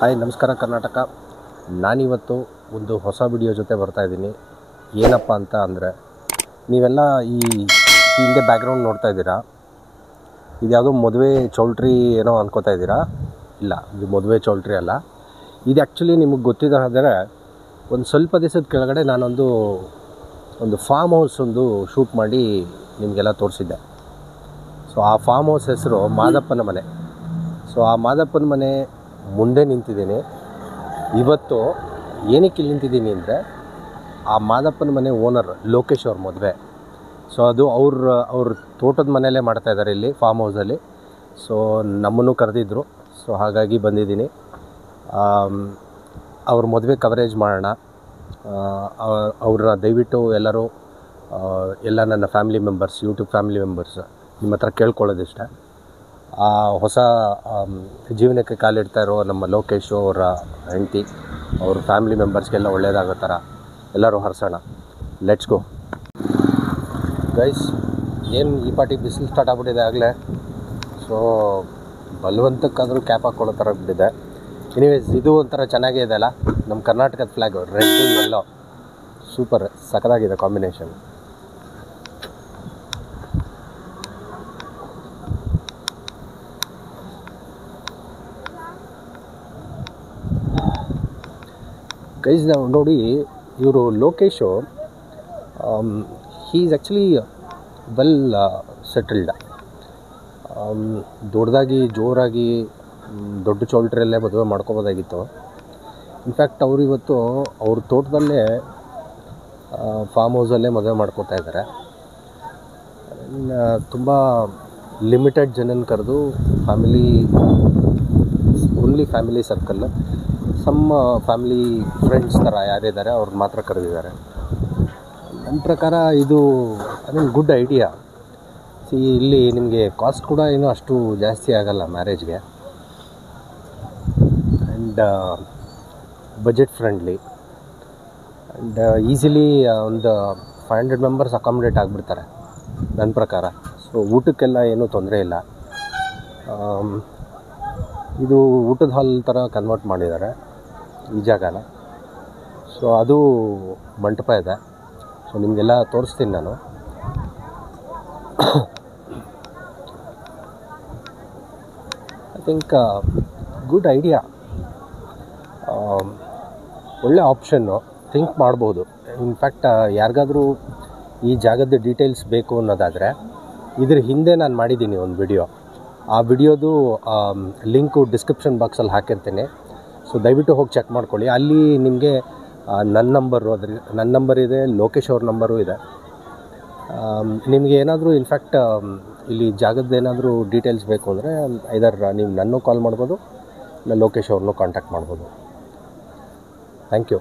Hi ನಮಸ್ಕಾರ ಕರ್ನಾಟಕ. ನಾನಿವತ್ತು ಒಂದು ಹೊಸ ವಿಡಿಯೋ ಜೊತೆ ಬರ್ತಾಯಿದ್ದೀನಿ. ಏನಪ್ಪ ಅಂತ ಅಂದರೆ, ನೀವೆಲ್ಲ ಈ ಹಿಂದೆ ಬ್ಯಾಕ್ಗ್ರೌಂಡ್ ನೋಡ್ತಾ ಇದ್ದೀರಾ, ಇದು ಯಾವುದೋ ಮದುವೆ ಚೌಲ್ಟ್ರಿ ಏನೋ ಅನ್ಕೋತಾ ಇದ್ದೀರಾ. ಇಲ್ಲ, ಇದು ಮದುವೆ ಚೌಲ್ಟ್ರಿ ಅಲ್ಲ. ಇದು ಆ್ಯಕ್ಚುಲಿ ನಿಮಗೆ ಗೊತ್ತಿದ್ದಾರೆ, ಒಂದು ಸ್ವಲ್ಪ ದಿವಸದ ಕೆಳಗಡೆ ನಾನೊಂದು ಫಾರ್ಮ್ ಹೌಸ್ ಒಂದು ಶೂಟ್ ಮಾಡಿ ನಿಮಗೆಲ್ಲ ತೋರಿಸಿದ್ದೆ. ಸೊ ಆ ಫಾರ್ಮ್ ಹೌಸ್ ಹೆಸರು ಮಾದಪ್ಪನ ಮನೆ. ಸೊ ಆ ಮಾದಪ್ಪನ ಮನೆ ಮುಂದೆ ನಿಂತಿದ್ದೀನಿ. ಇವತ್ತು ಏನಕ್ಕೆ ಇಲ್ಲಿ ನಿಂತಿದ್ದೀನಿ ಅಂದರೆ, ಆ ಮಾದಪ್ಪನ ಮನೆ ಓನರ್ ಲೋಕೇಶ್ ಅವ್ರ ಮದುವೆ. ಸೊ ಅದು ಅವ್ರ ತೋಟದ ಮನೆಯಲ್ಲೇ ಮಾಡ್ತಾಯಿದ್ದಾರೆ ಇಲ್ಲಿ ಫಾರ್ಮ್ ಹೌಸಲ್ಲಿ. ಸೊ ನಮ್ಮನ್ನು ಕರೆದಿದ್ದರು. ಸೊ ಹಾಗಾಗಿ ಬಂದಿದ್ದೀನಿ. ಅವ್ರ ಮದುವೆ ಕವರೇಜ್ ಮಾಡೋಣ. ಅವ್ರನ್ನ ದಯವಿಟ್ಟು ಎಲ್ಲರೂ ಎಲ್ಲ ನನ್ನ family members, YouTube family members ನಿಮ್ಮ ಹತ್ರ ಕೇಳ್ಕೊಳ್ಳೋದಿಷ್ಟ, ಆ ಹೊಸ ಜೀವನಕ್ಕೆ ಕಾಲಿಡ್ತಾ ಇರೋ ನಮ್ಮ ಲೋಕೇಶು, ಅವರ ಹೆಂಡತಿ, ಅವ್ರ ಫ್ಯಾಮಿಲಿ ಮೆಂಬರ್ಸ್ಗೆಲ್ಲ ಒಳ್ಳೆಯದಾಗೋ ಥರ ಎಲ್ಲರೂ ಹರಿಸೋಣ. Let's go guys. ಏನು ಈ ಪಾಟಿ ಬಿಸಿಲು ಸ್ಟಾರ್ಟ್ ಆಗಿಬಿಟ್ಟಿದೆ ಆಗಲೇ. ಸೊ ಬಲವಂತಕ್ಕಾದರೂ ಕ್ಯಾಪ್ ಹಾಕ್ಕೊಳ್ಳೋ ಥರ ಬಿಟ್ಟಿದೆ. ಎನಿವೇಸ್, ಇದು ಒಂಥರ ಚೆನ್ನಾಗೇ ಇದೆ ಅಲ್ಲ, ನಮ್ಮ ಕರ್ನಾಟಕದ ಫ್ಲ್ಯಾಗು ರೆಡ್ ಎಲ್ಲೋ ಸೂಪರ್ ಸಖತ್ತಾಗಿದೆ ಕಾಂಬಿನೇಷನ್. ಗೈಸ್, ನಾವು ನೋಡಿ, ಇವರು Lokesh he is actually well settled. ದೊಡ್ಡದಾಗಿ ಜೋರಾಗಿ ದೊಡ್ಡ ಚೌಲ್ಟ್ರಿಯಲ್ಲೇ ಮದುವೆ ಮಾಡ್ಕೋಬೋದಾಗಿತ್ತು. ಇನ್ಫ್ಯಾಕ್ಟ್ ಅವರು ಇವತ್ತು ಅವ್ರ ತೋಟದಲ್ಲೇ ಫಾರ್ಮ್ ಹೌಸಲ್ಲೇ ಮದುವೆ ಮಾಡ್ಕೋತಾ ಇದ್ದಾರೆ. ತುಂಬ ಲಿಮಿಟೆಡ್ ಜನನ ಕರೆದು only family circle, some family friends ಥರ ಯಾರಿದ್ದಾರೆ ಅವ್ರನ್ನ ಮಾತ್ರ ಕರೆದಿದ್ದಾರೆ. ನನ್ನ ಪ್ರಕಾರ ಇದು ಗುಡ್ ಐಡಿಯಾ. ಇಲ್ಲಿ ನಿಮಗೆ ಕಾಸ್ಟ್ ಕೂಡ ಏನೂ ಅಷ್ಟು ಜಾಸ್ತಿ ಆಗೋಲ್ಲ ಮ್ಯಾರೇಜ್ಗೆ, and budget friendly, and easily ಒಂದು 500 ಮೆಂಬರ್ಸ್ ಅಕಾಮಿಡೇಟ್ ಆಗಿಬಿಡ್ತಾರೆ ನನ್ನ ಪ್ರಕಾರ. ಸೊ ಊಟಕ್ಕೆಲ್ಲ ಏನೂ ತೊಂದರೆ ಇಲ್ಲ. ಇದು ಊಟದ ಹಾಲ್ ಥರ ಕನ್ವರ್ಟ್ ಮಾಡಿದ್ದಾರೆ ಈ ಜಾಗನ. ಸೊ ಅದು ಮಂಟಪ ಇದೆ. ಸೊ ನಿಮಗೆಲ್ಲ ತೋರಿಸ್ತೀನಿ ನಾನು. ಐ ಥಿಂಕ್ ಗುಡ್ ಐಡಿಯಾ, ಒಳ್ಳೆ ಆಪ್ಷನ್ನು. ಥಿಂಕ್ ಮಾಡ್ಬೋದು. ಇನ್ಫ್ಯಾಕ್ಟ್ ಯಾರಿಗಾದರೂ ಈ ಜಾಗದ ಡೀಟೇಲ್ಸ್ ಬೇಕು ಅನ್ನೋದಾದರೆ, ಇದ್ರ ಹಿಂದೆ ನಾನು ಮಾಡಿದ್ದೀನಿ ಒಂದು ವಿಡಿಯೋ. ಆ ವಿಡಿಯೋದು ಲಿಂಕು ಡಿಸ್ಕ್ರಿಪ್ಷನ್ ಬಾಕ್ಸಲ್ಲಿ ಹಾಕಿರ್ತೀನಿ. ಸೊ ದಯವಿಟ್ಟು ಹೋಗಿ ಚೆಕ್ ಮಾಡ್ಕೊಳ್ಳಿ. ಅಲ್ಲಿ ನಿಮಗೆ ನನ್ನ ನಂಬರ್ ಇದೆ, ಲೋಕೇಶ್ ಅವ್ರ ನಂಬರು ಇದೆ. ನಿಮಗೆ ಏನಾದರೂ ಇನ್ಫ್ಯಾಕ್ಟ್ ಇಲ್ಲಿ ಜಾಗದ ಏನಾದರೂ ಡೀಟೇಲ್ಸ್ ಬೇಕು ಅಂದರೆ ಐದರ್ ನೀವು ನನ್ನೂ ಕಾಲ್ ಮಾಡ್ಬೋದು, ಇಲ್ಲ ಲೋಕೇಶ್ ಅವ್ರನ್ನೂ ಕಾಂಟ್ಯಾಕ್ಟ್ ಮಾಡ್ಬೋದು. Thank you.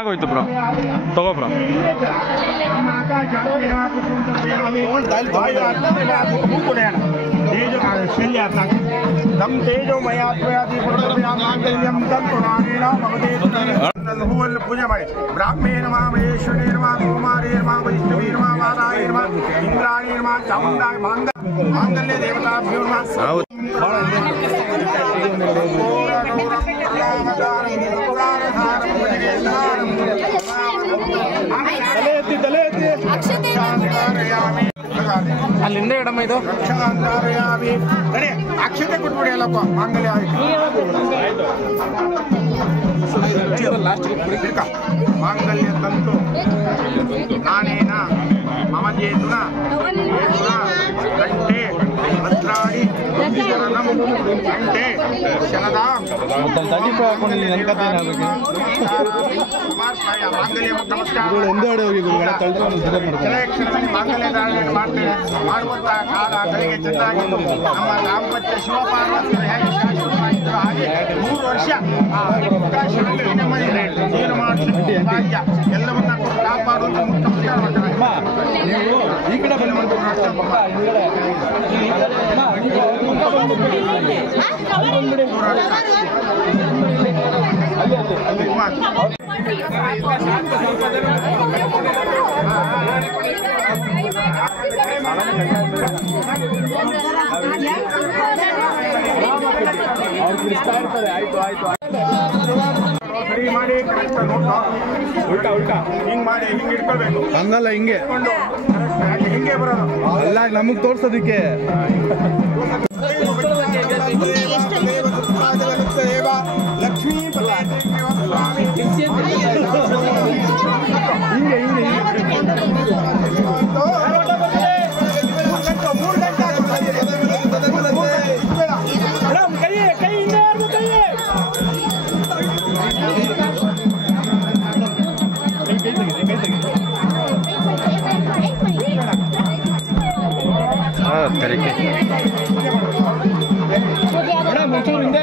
ಆಗೋಯ್ತು ಬ್ರೋ, ತಗೋ ಬ್ರೋ. ಪೂಜೆ ಮಾಡಿ ಬ್ರಾಹ್ಮೇ ನಮಃ ಮಹೇಶ್ವರೇ ನಮಃ ಕುಮಾರೇ ನಮಃ ವೈಷ್ಣವೇ ನಮಃ ವಾರಾಯ ನಮಃ ಇಂದ್ರಾಣಿ ನಮಃ ಚಾಮುಂಡಾಯ ಮಾಂಗಲ್ಯ ದೇವತಾಭ್ಯೋ ನಮಃ. ಅಲ್ಲಿಂದ ಎಡಮ್ಮ ಇದು ಅಕ್ಷತೆ ಕೊಟ್ಬಿಡಿ ಅಲ್ಲಪ್ಪ ಮಾಂಗಲ್ಯ ಮಾಂಗಲ್ಯ ತಂತು ನಾನೇನ ಮಮ ಜೇತುನ ಗಂಟೆ ಭದ್ರಾಣಿ ಶರಣಂ ಗಂಟೆ ಶನದಾಂ ಮಾಂಗಲ್ಯ ಮಾಂಗಲ್ಯ ಧಾರಣೆ ಮಾಡ್ತೇವೆ. ಮಾಡುವಂತಹ ಕಾಲ ಕಡೆಗೆ ಚೆನ್ನಾಗಿದ್ದು ನಮ್ಮ ದಾಂಪತ್ಯ ಶಿವಪಾರ್ವತಿಯರು ಹೇಗೆ ಶಾಶ್ವತವಾಗಿದ್ದರು ಹಾಗೆ 3 ವರ್ಷ ಏನು ಮಾಡ್ತೀವಿ ಭಾಗ್ಯ ಎಲ್ಲವನ್ನ ಕಾಪಾಡುವಂತ ಈ ಕಡೆ ಸರಿ ಮಾಡಿ ಉಲ್ಟಾ ಉಲ್ಟಾ ಹಿಂಗ್ ಮಾಡಿ ಹಿಂಗ್ ಇಟ್ಕೊಳ್ಬೇಕು. ಹಂಗಲ್ಲ, ಹಿಂಗೆ ಹಿಂಗೆ ಬರೋದು ಅಲ್ಲ, ನಮಗ್ ತೋರ್ಸೋದಿಕ್ಕೆ. ಲಕ್ಷ್ಮೀ ತೆರಿಗೆ ಬನ್ನಿ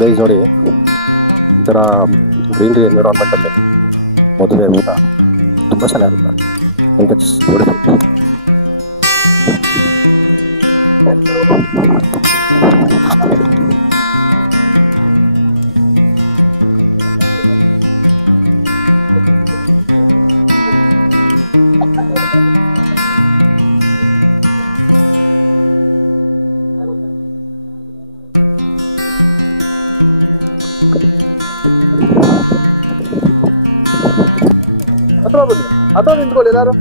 ಗೈಸ್ ನೋಡಿ, ಈ ಥರ ಗ್ರೀನ್ರಿ ಎನ್ವಿರಾನ್ಮೆಂಟಲ್ಲಿ ಮದುವೆ ಊಟ ತುಂಬ ಚೆನ್ನಾಗಿರುತ್ತೆ. ನೋಡಿ ಅಥವಾ ಬನ್ನಿ ಅಥವಾ ನಿಂತ್ಕೊಳ್ಳಿ ಎಲ್ಲಾರು.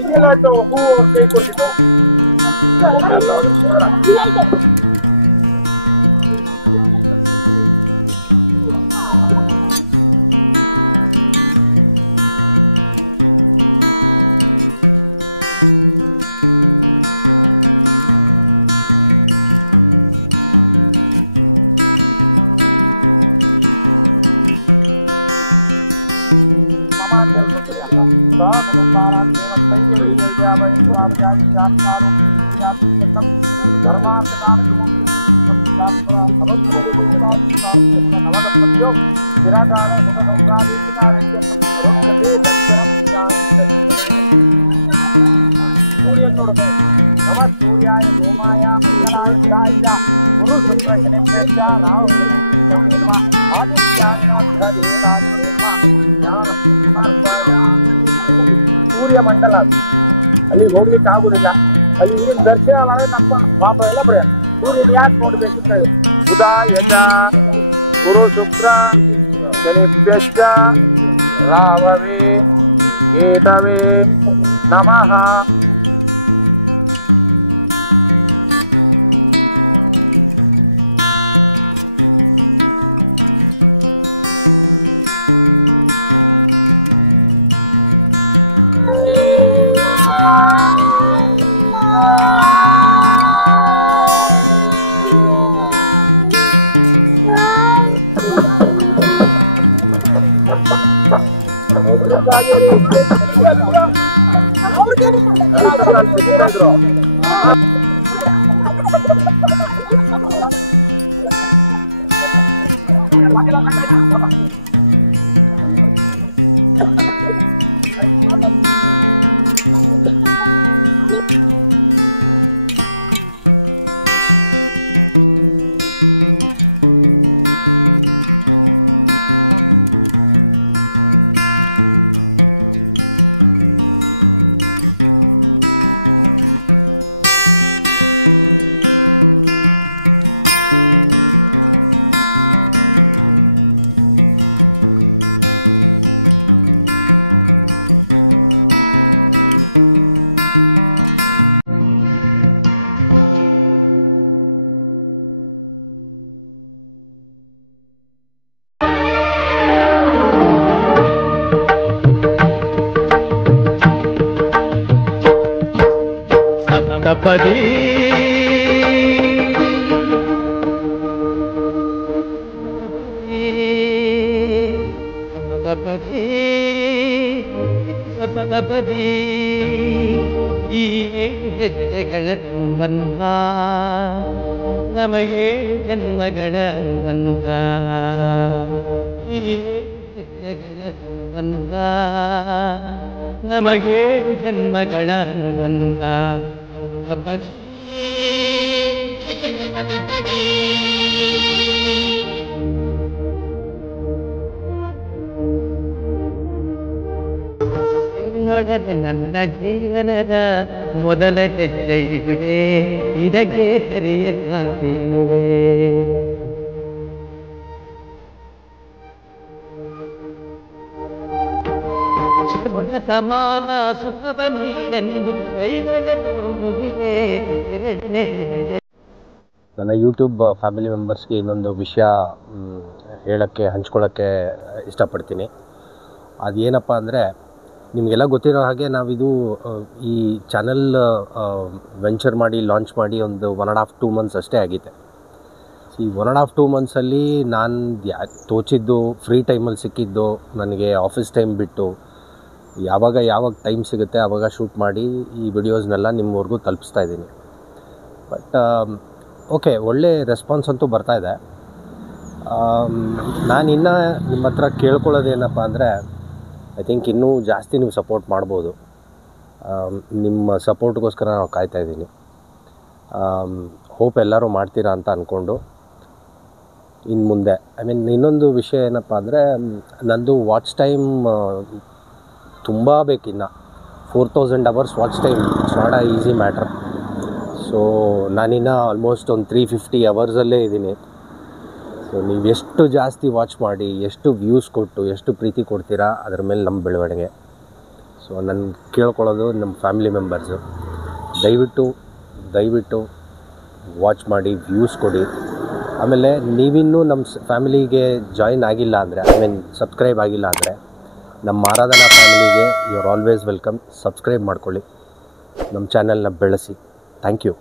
ಇದೆಲ್ಲ ಹೂ ಕೈ ಕೊಟ್ಟಿದ್ದು नमः सूर्याय सोमाय मंगलाय बुधाय गुरु शुक्र शनिभ्यश्च राहुः नमः आदित्याय नमः देवताय नमः ಜ್ಞಾನಂ ಸಮರ್ಪಯಾಮಿ. ಸೂರ್ಯಮಂಡಲ ಅಲ್ಲಿ ಹೋಗ್ಲಿಕ್ಕೆ ಆಗುದಿಲ್ಲ, ಅಲ್ಲಿ ಇಲ್ಲಿಂದ ದರ್ಶನ ಮಾಡಿದ್ರೆ ನಮ್ಮ ಪಾಪ ಎಲ್ಲ ಬರೆಯ. ಸೂರ್ಯನ ಯಾಕೆ ನೋಡ್ಬೇಕು? ಬುಧ ಯಜ ಗುರು ಶುಕ್ರ ಶನಿಭ್ಯಶ್ಚ ರಾಹವೇ ಕೇತವೇ ನಮಃ. ಸಪ್ತಪದಿ ಸಪ್ತಪದಿ ಸಪ್ತಪದಿ ಈ ಹೆಜ್ಜೆಗಳ ಬಂಧ ನಮಗೆ ಜನ್ಮಗಳ ಬಂಧ, ಈ ಹೆಜ್ಜೆಗಳ ಬಂಧ ನಮಗೆ ಜನ್ಮಗಳ ಬಂಧ. ನೋಡದೆ ನನ್ನ ಜೀವನದ ಮೊದಲ ಹೆಜ್ಜೆ ಇದೆ, ಇದಕ್ಕೆ ಸರಿಯಾಗಿವೆ. ಸಮಾನ ಸುಖವನ್ನೆಂದು ಕೈಗಳಿಗೆ ನನ್ನ ಯೂಟ್ಯೂಬ್ ಫ್ಯಾಮಿಲಿ ಮೆಂಬರ್ಸ್ಗೆ ಇನ್ನೊಂದು ವಿಷಯ ಹಂಚ್ಕೊಳ್ಳೋಕ್ಕೆ ಇಷ್ಟಪಡ್ತೀನಿ. ಅದೇನಪ್ಪ ಅಂದರೆ, ನಿಮಗೆಲ್ಲ ಗೊತ್ತಿರೋ ಹಾಗೆ ನಾವಿದು ಈ ಚಾನಲ್ ವೆಂಚರ್ ಮಾಡಿ ಲಾಂಚ್ ಮಾಡಿ ಒಂದು 1.5-2 months ಅಷ್ಟೇ ಆಗಿದೆ. 1.5-2 ಮಂತ್ಸಲ್ಲಿ ನಾನು ತೋಚಿದ್ದು ಫ್ರೀ ಟೈಮಲ್ಲಿ ಸಿಕ್ಕಿದ್ದು ನನಗೆ ಆಫೀಸ್ ಟೈಮ್ ಬಿಟ್ಟು ಯಾವಾಗ ಟೈಮ್ ಸಿಗುತ್ತೆ ಆವಾಗ ಶೂಟ್ ಮಾಡಿ ಈ ವಿಡಿಯೋಸ್ನೆಲ್ಲ ನಿಮ್ಮವರೆಗೂ ತಲುಪಿಸ್ತಾ ಇದ್ದೀನಿ. ಬಟ್ ಓಕೆ, ಒಳ್ಳೆ ರೆಸ್ಪಾನ್ಸ್ ಅಂತೂ ಬರ್ತಾಯಿದೆ. ನಾನು ಇನ್ನೂ ನಿಮ್ಮ ಹತ್ರ ಕೇಳ್ಕೊಳ್ಳೋದೇನಪ್ಪ ಅಂದರೆ, ಐ ಥಿಂಕ್ ಇನ್ನೂ ಜಾಸ್ತಿ ನೀವು ಸಪೋರ್ಟ್ ಮಾಡ್ಬೋದು. ನಿಮ್ಮ ಸಪೋರ್ಟ್ಗೋಸ್ಕರ ನಾವು ಕಾಯ್ತಾಯಿದ್ದೀನಿ. ಹೋಪ್ ಎಲ್ಲರೂ ಮಾಡ್ತೀರಾ ಅಂತ ಅಂದ್ಕೊಂಡು ಇನ್ನು ಮುಂದೆ ಇನ್ನೊಂದು ವಿಷಯ ಏನಪ್ಪ ಅಂದರೆ, ನಂದು ವಾಚ್ ಟೈಮ್ ತುಂಬ ಬೇಕಿನ್ನು 4000 hours watch time. It's not a easy matter. So ನಾನಿನ್ನು ಆಲ್ಮೋಸ್ಟ್ ಒಂದು 350 ಅವರ್ಸಲ್ಲೇ ಇದ್ದೀನಿ. ಸೊ ನೀವು ಎಷ್ಟು ಜಾಸ್ತಿ ವಾಚ್ ಮಾಡಿ, ಎಷ್ಟು ವ್ಯೂಸ್ ಕೊಟ್ಟು, ಎಷ್ಟು ಪ್ರೀತಿ ಕೊಡ್ತೀರಾ ಅದ್ರ ಮೇಲೆ ನಮ್ಮ ಬೆಳವಣಿಗೆ. ಸೊ ನಾನು ಕೇಳ್ಕೊಳ್ಳೋದು ನಮ್ಮ ಫ್ಯಾಮಿಲಿ ಮೆಂಬರ್ಸು, ದಯವಿಟ್ಟು ವಾಚ್ ಮಾಡಿ, ವ್ಯೂಸ್ ಕೊಡಿ. ಆಮೇಲೆ ನೀವಿನ್ನೂ ನಮ್ಮ ಫ್ಯಾಮಿಲಿಗೆ ಜಾಯಿನ್ ಆಗಿಲ್ಲ ಅಂದರೆ, ಸಬ್ಸ್ಕ್ರೈಬ್ ಆಗಿಲ್ಲ ಅಂದರೆ, ನಮ್ಮ ಆರಾಧನಾ ಫ್ಯಾಮಿಲಿಗೆ you are always welcome. Subscribe ಮಾಡ್ಕೊಳ್ಳಿ, ನಮ್ಮ ಚಾನಲ್ನ ಬೆಳೆಸಿ. Thank you.